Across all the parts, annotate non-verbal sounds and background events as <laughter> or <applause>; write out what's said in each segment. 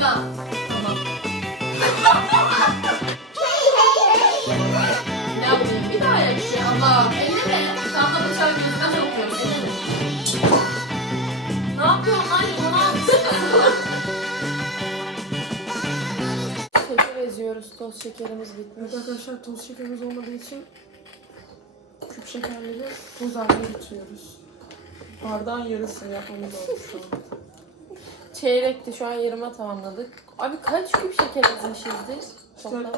Tamam. Bir daha yap şey. Bıçağı gözüne. Ne yapıyorsun lan? Limonu Şeker eziyoruz. Toz şekerimiz bitmiş. Evet arkadaşlar toz şekerimiz olmadığı için küp şekerleri toz haline getiriyoruz. Bardağın yarısını yapmamız oldu şu an. Çeyrekti. Şu an yarıma tamamladık. Abi kaç küp şeker ezmişizdir? Toplam.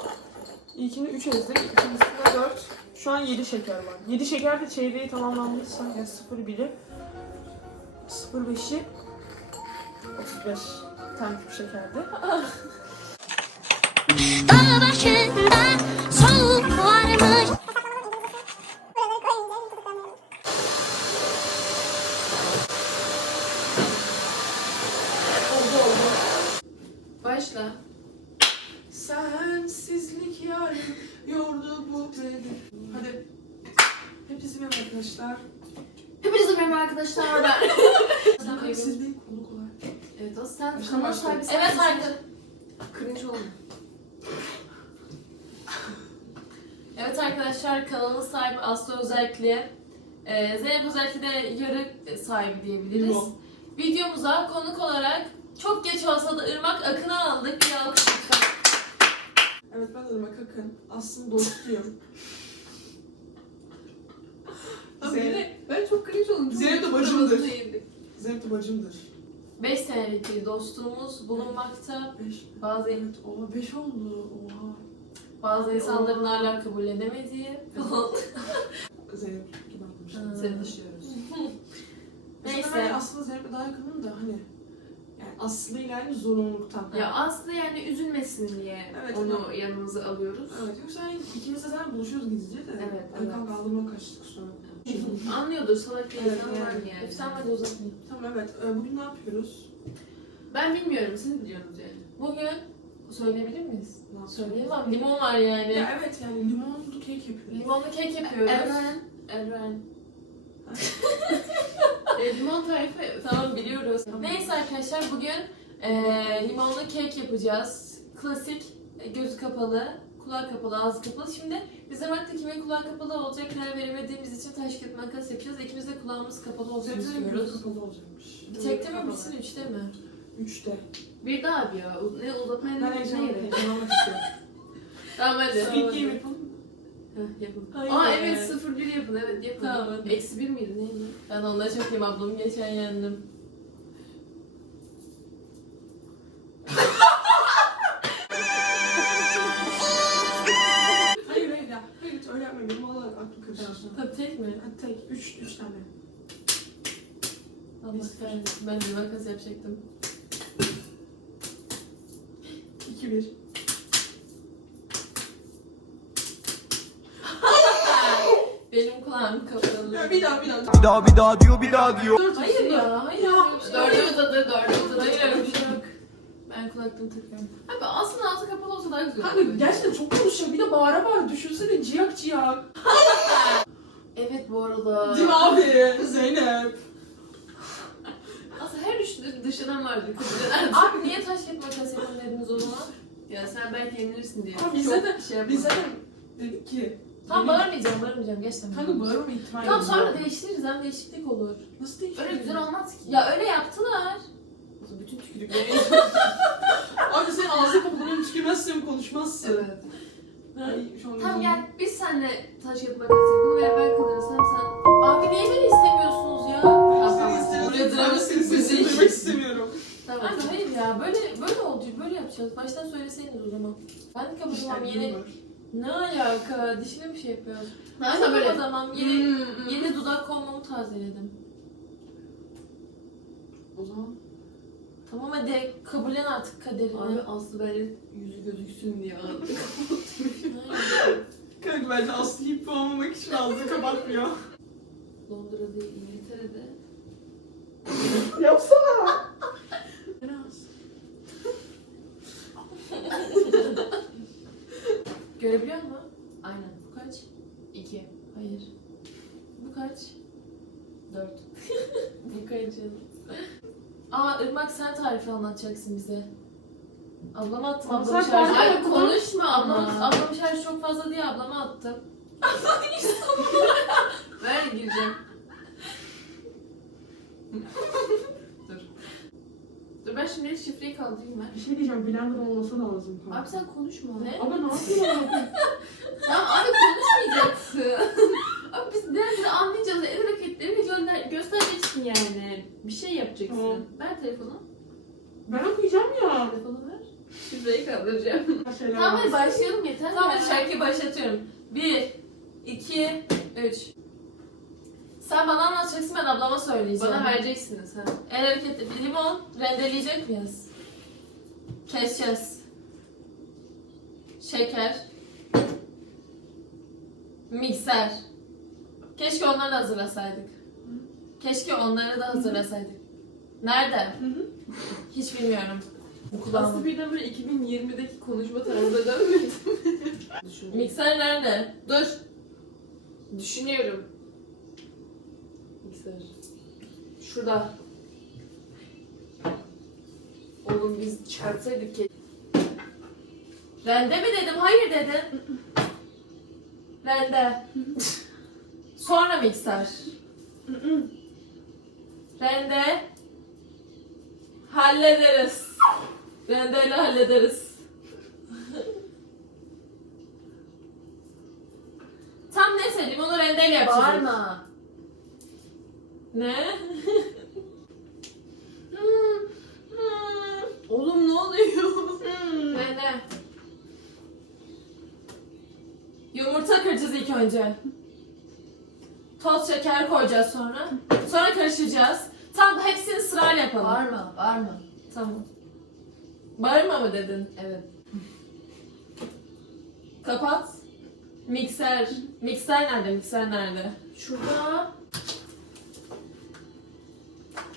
İlkini 3 ezdik, ikincisinde 4. Şu an 7 şeker var. 7 şeker de çeyreği tamamlanmışsa yani 0 1'i 0 5'i 35 tane küp şekerdi. Dağ başında Sen kanal sahibi Evet arkadaşlar. Cringe olma. Evet arkadaşlar kanalın sahibi Aslı özellikle. Ee, Zeynep özellikle de yarı sahibi diyebiliriz. Limon. Videomuza konuk olarak çok geç olsa da Irmak Akın'ı aldık. Bir alkış lütfen. Evet ben Irmak Akın. Aslında dostuyum. Zeynep, Ben çok cringe oldum. Zeynep de bacımdır. Zeynep de bacımdır. 5 senelik bir dostluğumuz bulunmakta. 5. Bazı Evet, oha 5 oldu. Oha. bazı insanların hala kabul edemediği <laughs> falan. Zeynep gibi atmıştım. Seni dışlıyoruz. Neyse. Neyse. Ben aslında Zeynep'e daha yakınım da hani yani Aslı ile aynı zorunluluktan. Ya Aslı yani üzülmesin diye Evet, onu ama- yanımıza alıyoruz. Evet yoksa yani ikimiz de zaten buluşuyoruz gizlice de. Evet, Ben evet. aldırma kaçtık sonra. <laughs> Anlıyordur salak bir insan var yani. Lütfen hadi uzatmayın. tamam evet. Ee, bugün ne yapıyoruz? Ben bilmiyorum siz biliyorsunuz yani. Bugün söyleyebilir miyiz? Ne yapıyoruz? Söyleyemem. Limon var yani. Ya evet yani limonlu kek yapıyoruz. Limonlu kek yapıyoruz. Eren. Eren. <laughs> e, limon tarifi. Tamam biliyoruz. Neyse arkadaşlar bugün eee, limonlu kek yapacağız. Klasik e, gözü kapalı, kulağı kapalı, ağzı kapalı. Şimdi biz Irmak'ta kimin kulağı kapalı olacak karar veremediğimiz için taş kağıt makas yapacağız. İkimiz de kulağımız kapalı olsun Sebze istiyoruz. kapalı olacakmış. Tekte mi bitsin, üçte mi? Üçte. Bir daha abi ya. uz- Ne uzatmaya Ben ne heyecanlı, neydi? heyecanlanmak istiyorum. <laughs> Tamam hadi. Squid Game yapalım? Heh, yapın. Hayır. Aa evet 0-1 yapın evet yapın. Tamam, hadi. Eksi 1 miydi neydi? Ben onda çok iyiyim ablamı geçen yendim. Hadi tek. Üç, üç tane. Allah kahretsin. Ben bir makas yapacaktım. İki bir. <laughs> Benim kulağım kapalı. Ya bir daha bir daha. Bir daha bir daha diyor bir daha diyor. Dört Hayır ya, hayır. Ya, şey. Dördü uzadı, dördü uzadı. Hayır öyle bir şey yok. Ben kulaklığımı takıyorum. Abi aslında altı kapalı olsa daha güzel Kanka olur. gerçekten çok konuşuyor. Bir de bağıra bağıra düşünsene ciyak ciyak. <laughs> Evet bu arada. Değil mi abi? Zeynep. Aslında her üç dışından vardı. Kızlar. <laughs> Abi niye taş kağıt makas yapın dediniz o zaman? ya sen belki yenilirsin diye. Abi bize de- şey yapma. Biz zaten dedik ki. Tamam bağırmayacağım, bağırmayacağım. Geç tamam. Kanka bağırma ihtimali Tamam sonra değiştiririz hem değişiklik olur. Nasıl değil? Öyle güzel olmaz ki. Ya öyle yaptılar. Bütün tükürükleri. <laughs> Abi sen ağzı kapalı tükürmezsen konuşmazsın. evet. Ay, şu an Tamam gel biz seninle taş kağıt makas yapalım veya ben kalırız hem sen. Abi niye beni istemiyorsunuz ya? Tamam. istemiyorum. Buraya drama sesini duymak istemiyorum. Tamam. Abi hayır ya böyle böyle olacak böyle yapacağız. Baştan söyleseydiniz o zaman. Ben de kapatacağım yeni. Ne alaka? Dişine bir şey yapıyoruz. Ben de böyle- kapatamam. Yeni, Hmm, hmm. yeni dudak kolmamı tazeledim. O zaman Tamam hadi kabullen artık kaderini. abi Aslı böyle yüzü gözüksün diye. Hayır. Kanka bence Aslı olmamak için ağzını kapatmıyor. <laughs> Londra'da değil, İngiltere'de. <laughs> Yapsana. Biraz. <laughs> Görebiliyor musun? Aynen. Bu kaç? İki. Hayır. Bu kaç? Dört. Bu kaç canım? Aa Irmak sen tarifi anlatacaksın bize. Ablama attım Ama ablamın sen Ay okudun. konuşma ablamın, Ama. ablamın şarjı çok fazla diye ablama attım. <laughs> Ver gireceğim. Dur. Dur ben şimdi şifreyi kaldırayım ben. Bir şey diyeceğim. Blender olması lazım. Abi sen konuşma. Ne? Ama ne yapıyorsun? <laughs> Tamam abi konuşmayacaksın. Abi biz nerede anlayacağız? El hareketleri ve gönder göstereceksin yani. Bir şey yapacaksın. Tamam. Ver telefonu. ben okuyacağım ya. Telefonu ver. Şifreyi kaldıracağım. <laughs> Tamam hadi başlayalım yeter Tamam hadi şarkıyı başlatıyorum. Bir, iki, üç. Sen bana anlatacaksın ben ablama söyleyeceğim. Bana vereceksiniz ha. El hareketi. Bir limon rendeleyecek miyiz? Keseceğiz. Şeker. Mikser. Keşke onları da hazırlasaydık. Keşke onları da hazırlasaydık. Nerede? Hiç bilmiyorum. Aslı Kulağım. birden böyle 2020'deki konuşma tarzına dönmedim. <laughs> Düşünüyorum. Mikser nerede? Dur. Düşünüyorum. Mikser. Şurada. Oğlum biz çıkartsaydık ki. Rende mi dedim? Hayır dedin. Rende. Sonra mikser. Rende. Hallederiz. Rendeyle hallederiz. Tam neyse limonu rendeyle yapacağız. Bağırma. Ne? Oğlum ne oluyor? Rende. Yumurta kıracağız ilk önce. Toz şeker koyacağız sonra. Sonra karıştıracağız. Tam hepsini sırayla yapalım. Bağırma, bağırma. Tamam. Bağırma mı dedin? Evet. Kapat. Mikser. Mikser nerede? Mikser nerede? Şurada.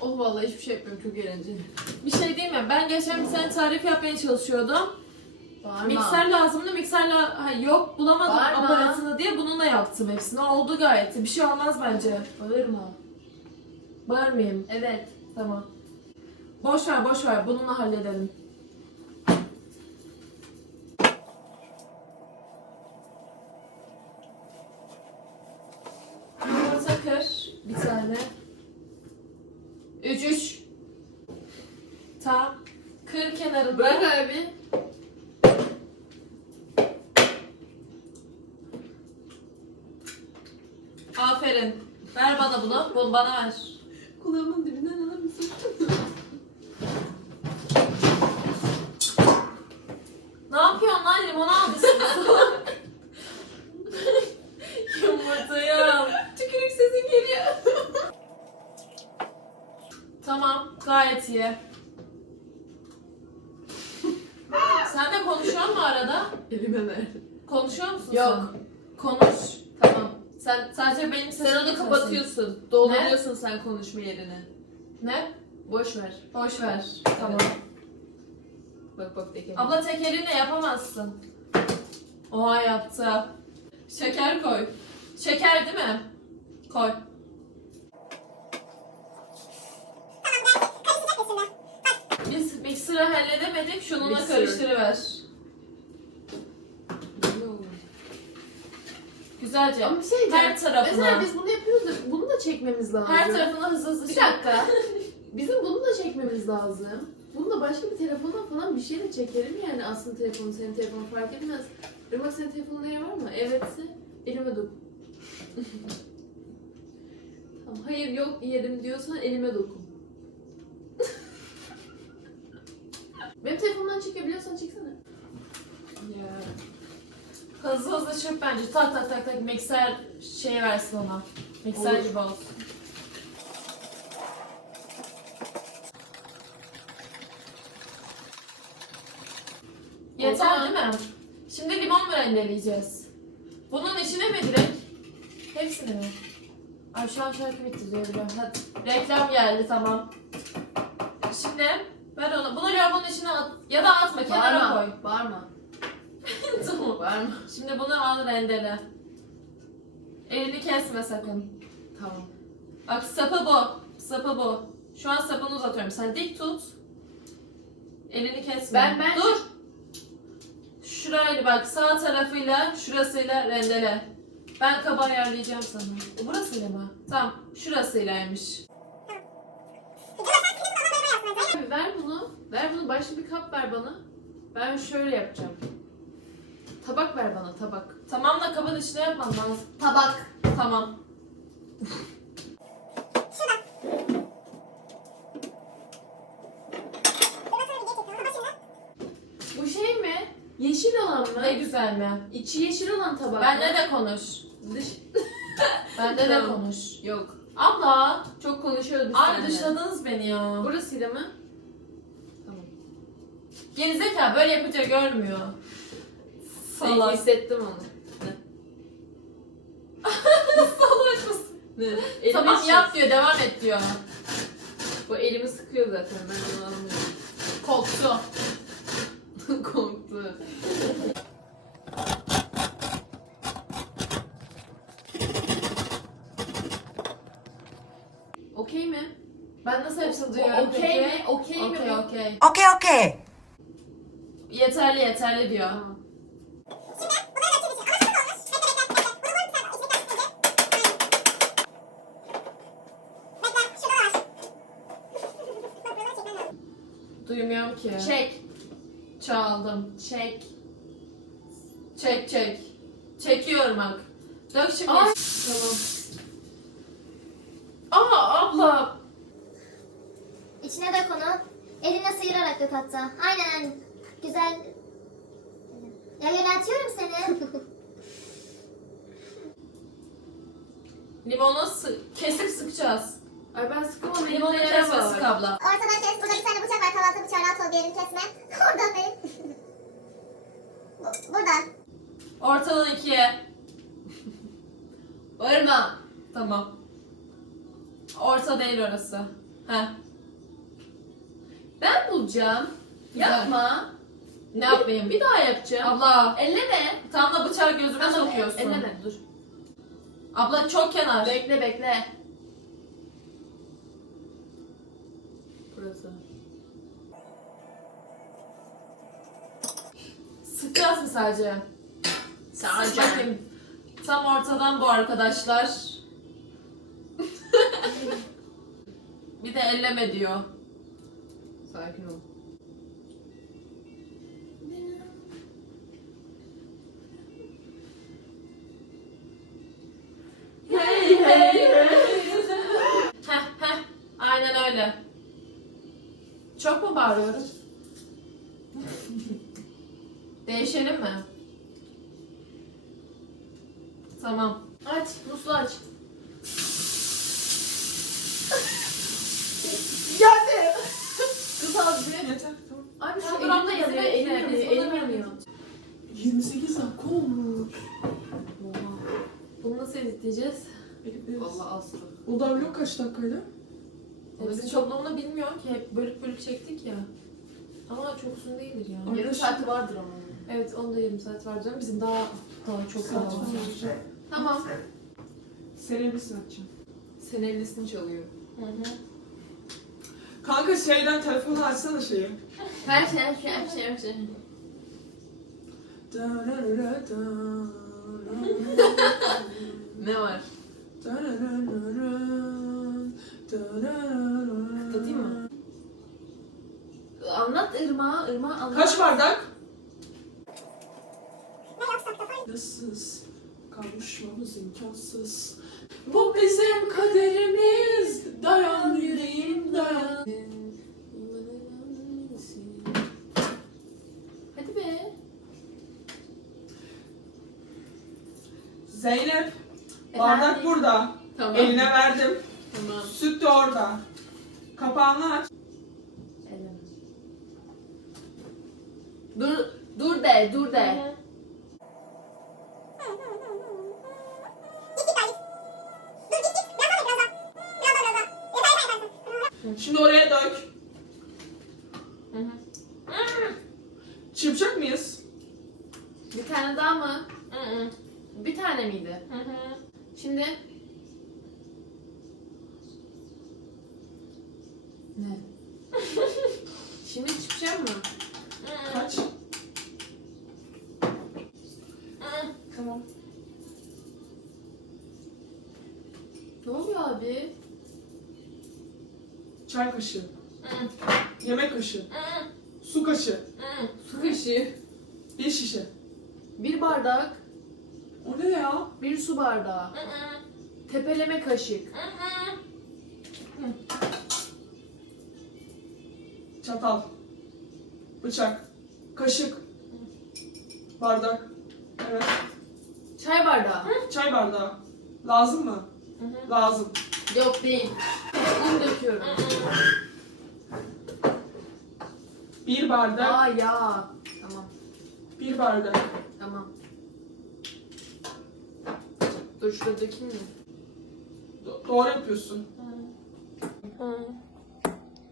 Oh vallahi hiçbir şey yapmıyorum çok eğlenceli. Bir şey değil mi? Ben geçen bir tane tarif yapmaya çalışıyordum. Bağırma. Mikser lazımdı. Mikserle ha, yok bulamadım Bağırma. aparatını diye bununla yaptım hepsini. Oldu gayet. Bir şey olmaz bence. Bağırma. Bağırmayayım. Evet. Tamam. Boş ver boş ver. Bununla halledelim. Yumurta kır. Bir tane. Üç üç. Tamam. Kır kenarı Bırak da. abi. Aferin. Ver bana bunu. Bunu bana ver. Kulağımın dibinden alır mısın? Ne yapıyorsun lan? Limonu almışsın. Yumurtayı al. Tükürük sesin geliyor. Tamam, gayet iyi. Sen de konuşuyor musun arada? Elime ver. Konuşuyor musun Yok. sen? Konuş. Tamam. Sen Sadece benim sesimi sen onu kapatıyorsun. Dolduruyorsun sen konuşma yerini. Ne? Boş ver. Boş ver. Tamam. Bak bak teker. Abla tek elinle yapamazsın. Oha yaptı. Şeker koy. Şeker değil mi? Koy. Biz mikseri halledemedik. Şununla Mixer. karıştırıver. Güzelce. Ama bir şey diyeceğim. Her tarafına. Mesela biz bunu yapıyoruz da bunu da çekmemiz lazım. Her tarafına hızlı hızlı Bir dakika. <laughs> Bizim bunu da çekmemiz lazım. Bunu da başka bir telefona falan bir şeyle çekelim yani aslında telefonu senin telefonun fark etmez. Irmak senin telefonunda yer var mı? Evetse elime dokun. <laughs> tamam, hayır yok yerim diyorsan elime dokun. <laughs> Benim telefonumdan çekebiliyorsan çeksene. Ya. Hızlı hızlı çırp bence. Tak tak tak tak mikser şey versin ona. Mikser Olur. gibi olsun. Yeter Oldu. değil mi? Şimdi limon mu rendeleyeceğiz? Bunun içine mi direkt? Hepsini mi? Ay şu an şarkı bitti diyor biliyorum. Hadi. Reklam geldi tamam. Şimdi ver onu. Bunu lavabonun içine at. Ya da atma kenara koy. Bağırma. Tamam. Bağırma. Şimdi bunu al rendele. Elini kesme sakın. Tamam. Bak sapı bu. Sapı bu. Şu an sapını uzatıyorum. Sen dik tut. Elini kesme. Ben- ben- Dur. Şurayla bak sağ tarafıyla şurasıyla rendele. Ben kaba ayarlayacağım sana. Burasıyla mı? Tamam. Şurasıylaymış. Abi ver bunu. Ver bunu. Başka bir kap ver bana. Ben şöyle yapacağım. Tabak ver bana tabak. Tamam da kabın içine yapmam lazım. Tabak. Tamam. Bu şey mi? Yeşil olan mı? Ne güzel mi? İçi yeşil olan tabak Benle mı? de konuş. Dış... <laughs> Bende de Tamam. konuş. Yok. Abla. Çok konuşuyoruz biz seninle. dışladınız beni ya. Burasıyla mı? Tamam. Gerizekalı böyle yapınca görmüyor. Salak. Hissettim onu. <laughs> Salak mısın? Ne? Elimi Tamam şey- yap diyor, devam et diyor. Bu elimi sıkıyor zaten ben onu anlamıyorum. Korktu. <laughs> Korktu. Okey mi? Ben nasıl hepsini duyuyorum Okey peki? mi? Okey mi? Okey okey. Okay, okay. Yeterli yeterli diyor. Tamam. Duymuyorum ki. Çek. Çaldım. Çek. Çek çek. Çekiyorum bak. Dök şimdi. Ay. Tamam. Aa abla. İçine dök onu. Eline sıyırarak dök hatta. Aynen. Güzel. Ya yöneltiyorum seni. <laughs> Limonu sı- kesip sıkacağız. Ay ben sıkılmam. Limonu elimde yara kesme var. sık abla. Ortadan kes. Burada bir tane bıçak var. Kahvaltı bıçağı rahat ol. Bir yerini kesme. <laughs> Oradan değil. Bu- Burada. Ortadan ikiye. Bağırma. Tamam. Orta değil orası. Heh. Ben bulacağım. Güzel. Yapma. Ne yapayım? Bir daha yapacağım. Abla. Elleme. Tam da bıçağı gözüme Tamam, sokuyorsun. Elleme dur. Abla çok kenar. Bekle bekle. Burası. Sıkacağız mı sadece? Sadece. Bakayım. Tam ortadan bu arkadaşlar. <laughs> bir de elleme diyor. Sakin ol. Çok mu bağırıyorum? Değişelim mi? Tamam. Aç. Muslu aç. Geldi. Kız az bir. Yeter. Abi şu Tamam, elim abla, de yanıyor. Elim yanıyor. Elim yanıyor. 28 dakika olmuş. Oha. Bunu nasıl editleyeceğiz? Vallahi aslı. O da vlog kaç dakikaydı? Hepsi toplamını bilmiyorum ki. Hep bölük bölük çektik ya. Ama çok uzun değildir ya. Yarım saati vardır ama. onun. Evet onda yarım saat var canım. Bizim daha daha çok daha var. Tamam. Senelisini açacağım. Sen ellisini çalıyor. Hı hı. Kanka şeyden telefonu açsana şeyi. Her şey, her şey, her şey, her şey. Ne var? Kapatayım mı? Anlat Irma, Irma anlat. Kaç bardak? Nasılsız? Kavuşmamız imkansız. Bu bizim kaderimiz. Dayan yüreğim dayan. Hadi be. Zeynep. Bardak Efendim? burada. Tamam. Eline verdim. De orada. Kapağını aç. Dur, dur de, dur de. Şimdi oraya dök. Hı hı. Çırpacak mıyız? Bir tane daha mı? Hı hı. Bir tane miydi? Hı hı. Şimdi ne? <laughs> Şimdi çıkacak mı? Kaç? Tamam. Ne oluyor abi? Çay kaşığı. Yemek kaşığı. Su kaşığı. Su kaşığı. Bir şişe. Bir bardak. O ne ya? Bir su bardağı. Tepeleme kaşık. Çatal. Bıçak. Kaşık. Bardak. Evet. Çay bardağı. Çay bardağı. Lazım mı? Lazım. Yok değil. Un döküyorum. Bir bardak. Aa ya. Tamam. Bir bardak. Tamam. Dur şurada mi? Do- doğru yapıyorsun.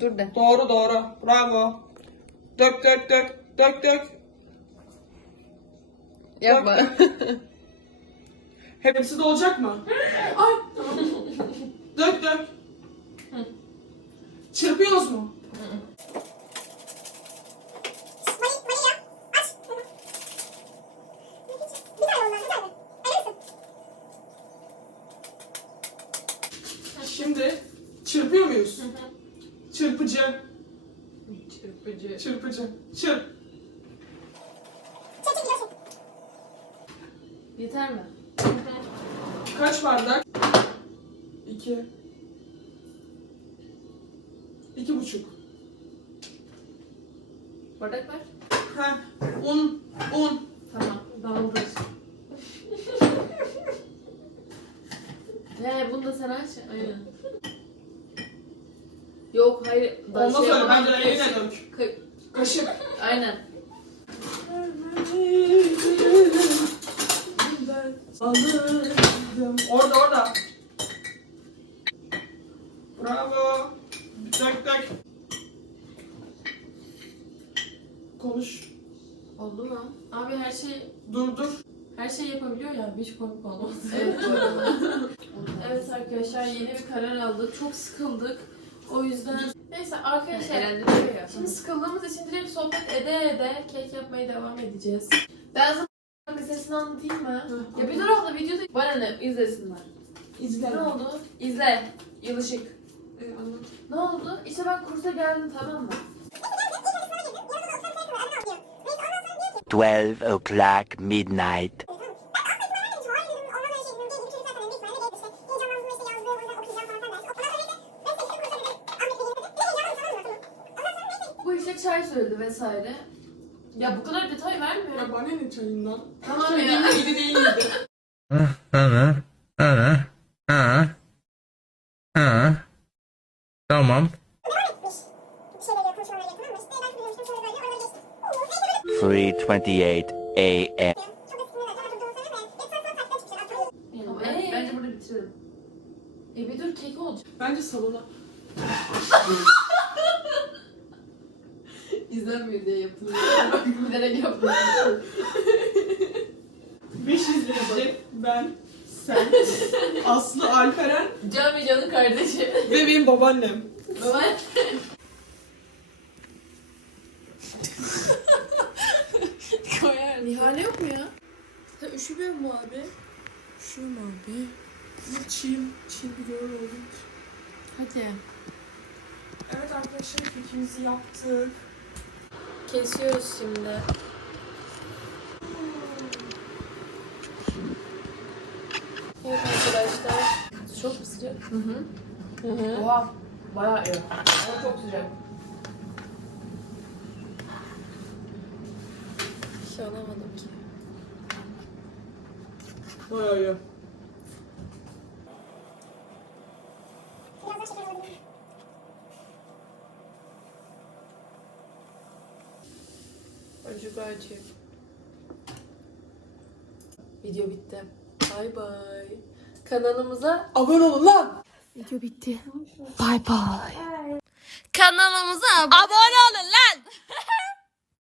Dur de. Doğru doğru. Bravo. Dök dök dök. Dök dök. Yapma. Hepsi de olacak mı? Ay. dök dök. Çırpıyoruz mu? Mani, mani ya. Aç. Bir tane ondan, bir tane. Öyle misin? Şimdi çırpıyor muyuz? Çırpıcı. Çırpıcı. Çırpıcı. Çırp. Çek, çek, gidiyorsun. Yeter mi? Kaç bardak? İki. İki buçuk. Bardak ver. Heh. Un. Un. Tamam. Daldır. He bunu da sen aç. Aynen. Yok hayır. Olmaz şey yapamam. Bence eline dök. Ka- Kaşık. Aynen. Orada orada. Bravo. Dök dök. Konuş. Oldu mu? Abi her şey Dur dur. her şey yapabiliyor ya. Hiç komik olmaz. <laughs> Evet. Evet arkadaşlar yeni bir karar aldık. Çok sıkıldık. O yüzden neyse arkadaşlar ya. şimdi sıkıldığımız için direkt sohbet ede ede kek yapmaya devam edeceğiz. Ben sana meselesini anlatayım mı? Ya bir dur abla videoda bana ne izlesinler. İzle. Ne oldu? İzle. Yılışık. Ne oldu? İşte ben kursa geldim tamam mı? 12 o'clock midnight. Bu işte çay söyledi vesaire. Ya bu kadar detay vermiyor. Ya bana ne çayından? Tamam ya. miydi değil miydi? 3:28 a.m. Ee? Bence burada bitirelim. E bir dur kek olacak. Bence salona. <laughs> İzlenmiyor diye yapılıyor. Bilerek yapılıyor. 500 izleyici. Ben. Sen. Aslı Alperen. Can ve Can'ın kardeşi. Ve benim babaannem. Baba. Koyar. Nihale yok mu ya? Sen üşümüyor mu abi? Şuyum abi. Çiğim. Çiğ bir gör oldum. Hadi. Evet arkadaşlar kekimizi yaptık. Kesiyoruz şimdi. Evet arkadaşlar. Çok mu sıcak? Hı hı. Hı hı. Oha. Bayağı iyi. Ama çok sıcak. Bir şey alamadım ki. Bayağı iyi. Acı. Video bitti. Bay bay. Kanalımıza Abone olun lan. Kanalımıza abone olun lan. <laughs>